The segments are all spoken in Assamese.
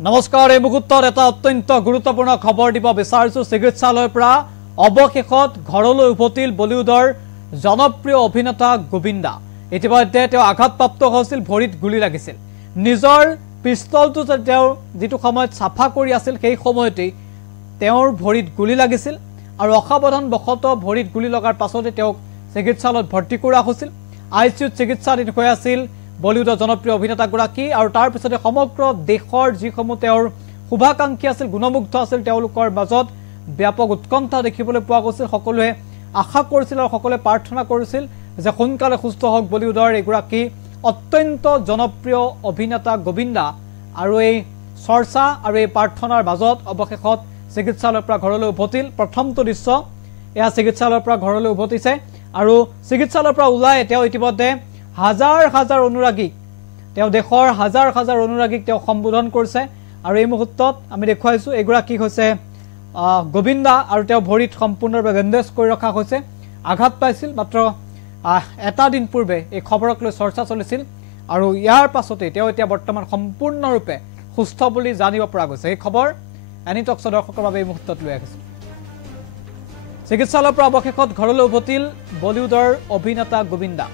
নমস্কাৰ এই মুহূৰ্তত এটা অত্যন্ত গুৰুত্বপূৰ্ণ খবৰ দিব বিচাৰিছো চিকিৎসালয়ৰ পৰা অৱশেষত ঘৰলৈ উভতিল বলিউডৰ জনপ্ৰিয় অভিনেতা গোবিন্দা ইতিমধ্যে তেওঁ আঘাতপ্ৰাপ্ত হৈছিল ভৰিত গুলি লাগিছিল নিজৰ পিস্তলটো তেওঁ যেটো সময়ত সাফা কৰি আছিল সেই সময়তে তেওঁৰ ভৰিত গুলি লাগিছিল আৰু অসাৱধান বশত ভৰিত গুলি লগাৰ পাছতে তেওঁ চিকিৎসালয়ত ভৰ্তি কৰা হৈছিল আইচিইউত চিকিৎসাধীন হৈ আছিল বলিউডৰ জনপ্ৰিয় অভিনেতা গৰাকী আৰু তাৰ পিছতে সমগ্ৰ দেশৰ যিসমূহ তেওঁৰ শুভাকাংক্ষী আছিল গুণমুগ্ধ আছিল তেওঁলোকৰ মাজত ব্যাপক উৎকণ্ঠা দেখিবলৈ পোৱা গৈছিল সকলোৱে আশা কৰিছিল আৰু সকলোৱে প্ৰাৰ্থনা কৰিছিল যে সোনকালে সুস্থ হওক বলিউডৰ এগৰাকী অত্যন্ত জনপ্ৰিয় অভিনেতা গোবিন্দা আৰু এই চৰ্চা আৰু এই প্ৰাৰ্থনাৰ মাজত অৱশেষত চিকিৎসালয়ৰ পৰা ঘৰলৈ উভতিল প্ৰথমটো দৃশ্য এয়া চিকিৎসালয়ৰ পৰা ঘৰলৈ উভতিছে আৰু চিকিৎসালয়ৰ পৰা ওলাই তেওঁ ইতিমধ্যে হাজাৰ হাজাৰ অনুৰাগী তেওঁ দেশৰ হাজাৰ হাজাৰ অনুৰাগীক তেওঁ সম্বোধন কৰিছে আৰু এই মুহূৰ্তত আমি দেখুৱাইছো এগৰাকী হৈছে গোবিন্দা আৰু তেওঁ ভৰিত সম্পূৰ্ণভাৱে বেণ্ডেজ কৰি ৰখা হৈছে আঘাত পাইছিল মাত্ৰ এটা দিন পূৰ্বে এই খবৰক লৈ চৰ্চা চলিছিল আৰু ইয়াৰ পাছতে তেওঁ এতিয়া বৰ্তমান সম্পূৰ্ণৰূপে সুস্থ বুলি জানিব পৰা গৈছে এই খবৰ এনিটক্স দৰ্শকৰ বাবে এই মুহূৰ্তত লৈ আহিছো চিকিৎসালয়ৰ পৰা অৱশেষত ঘৰলৈ উভতিল বলিউডৰ অভিনেতা গোবিন্দা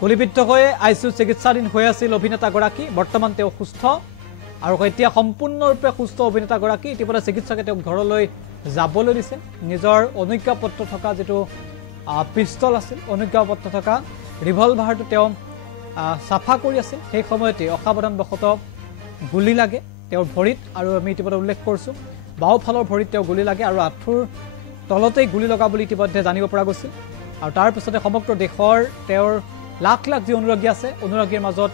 গুলিবিদ্ধ হৈ আইচিইউ চিকিৎসাধীন হৈ আছিল অভিনেতা গৰাকী বৰ্তমান তেওঁ সুস্থ আৰু এতিয়া সম্পূৰ্ণৰূপে সুস্থ অভিনেতা গৰাকী ইতিমধ্যে চিকিৎসকে তেওঁক ঘৰলৈ যাবলৈ দিছে নিজৰ অনুজ্ঞাপত্ৰ থকা যেটো পিস্তল আছিল অনুজ্ঞাপত্ৰ থকা ৰিভলভাৰটো তেওঁ সাফা কৰি আছিল সেই সময়তে অসাৱধান বশত গুলি লাগে তেওঁৰ ভৰিত আৰু আমি ইতিমধ্যে উল্লেখ কৰিছো বাওফালৰ ভৰিত তেওঁ গুলি লাগে আৰু আঁঠুৰ তলতেই গুলি লগা বুলি ইতিমধ্যে জানিব পৰা গৈছিল আৰু তাৰ পিছতে সমগ্ৰ দেশৰ তেওঁৰ লাখ লাখ যি অনুৰাগী আছে অনুৰাগীৰ মাজত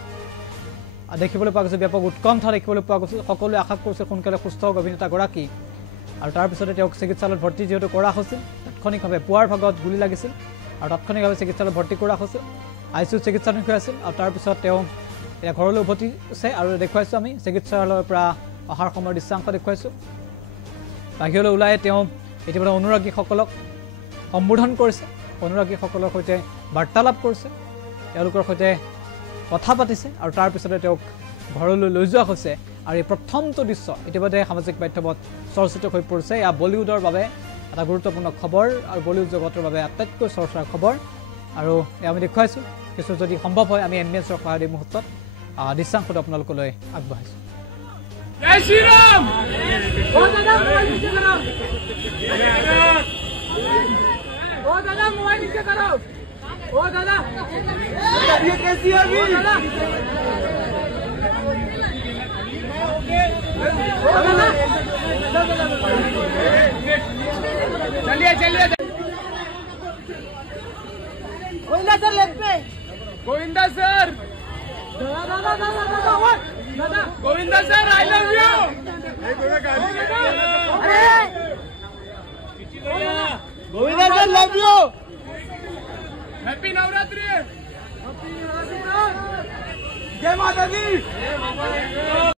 দেখিবলৈ পোৱা গৈছে ব্যাপক উৎকণ্ঠা দেখিবলৈ পোৱা গৈছে সকলোৱে আশা কৰিছে সোনকালে সুস্থ হওক অভিনেতা গৰাকী আৰু তাৰ পিছতে তেওঁক চিকিৎসালয়ত ভৰ্তি যেহেতু কৰা হৈছিল তাৎক্ষণিকভাৱে পুৱাৰ ভাগত গুলি লাগিছিল আৰু তাৎক্ষণিকভাৱে চিকিৎসালয়ত ভৰ্তি কৰা হৈছিল আইচিইউ চিকিৎসাধীন হৈ আছিল আৰু তাৰ পিছত তেওঁ এতিয়া ঘৰলৈ উভতিছে আৰু দেখুৱাইছো আমি চিকিৎসালয়ৰ পৰা অহাৰ সময়ৰ দৃশ্যাংশ দেখুৱাইছো বাহিৰলৈ ওলাই তেওঁ ইতিমধ্যে অনুৰাগীসকলক সম্বোধন কৰিছে অনুৰাগীসকলৰ সৈতে বাৰ্তালাপ কৰিছে তেওঁলোকৰ সৈতে কথা পাতিছে আৰু তাৰ পিছতে তেওঁক ঘৰলৈ লৈ যোৱা হৈছে আৰু এই প্ৰথমটো দৃশ্য ইতিমধ্যে সামাজিক মাধ্যমত চৰ্চিত হৈ পৰিছে এয়া বলিউডৰ বাবে এটা গুৰুত্বপূৰ্ণ খবৰ আৰু বলিউড জগতৰ বাবে আটাইতকৈ চৰ্চাৰ খবৰ আৰু আমি দেখুৱাইছো কিছু যদি সম্ভৱ হয় আমি এনবিএছৰ সহায়ত এই মুহূৰ্তত দৃশ্যাংশটো আপোনালোকলৈ আগবঢ়াইছো জয় শ্ৰীৰাম ও দাদা মোবাইল নিচে করো ओ दादा ये कैसी है अभी चलिए चलिए गोविंदा सर लेफ्ट पे गोविंदा सर दादा दादा दादा दादा Govinda sir I love you अरे Govinda sir love you happy Navratri जय माता दी।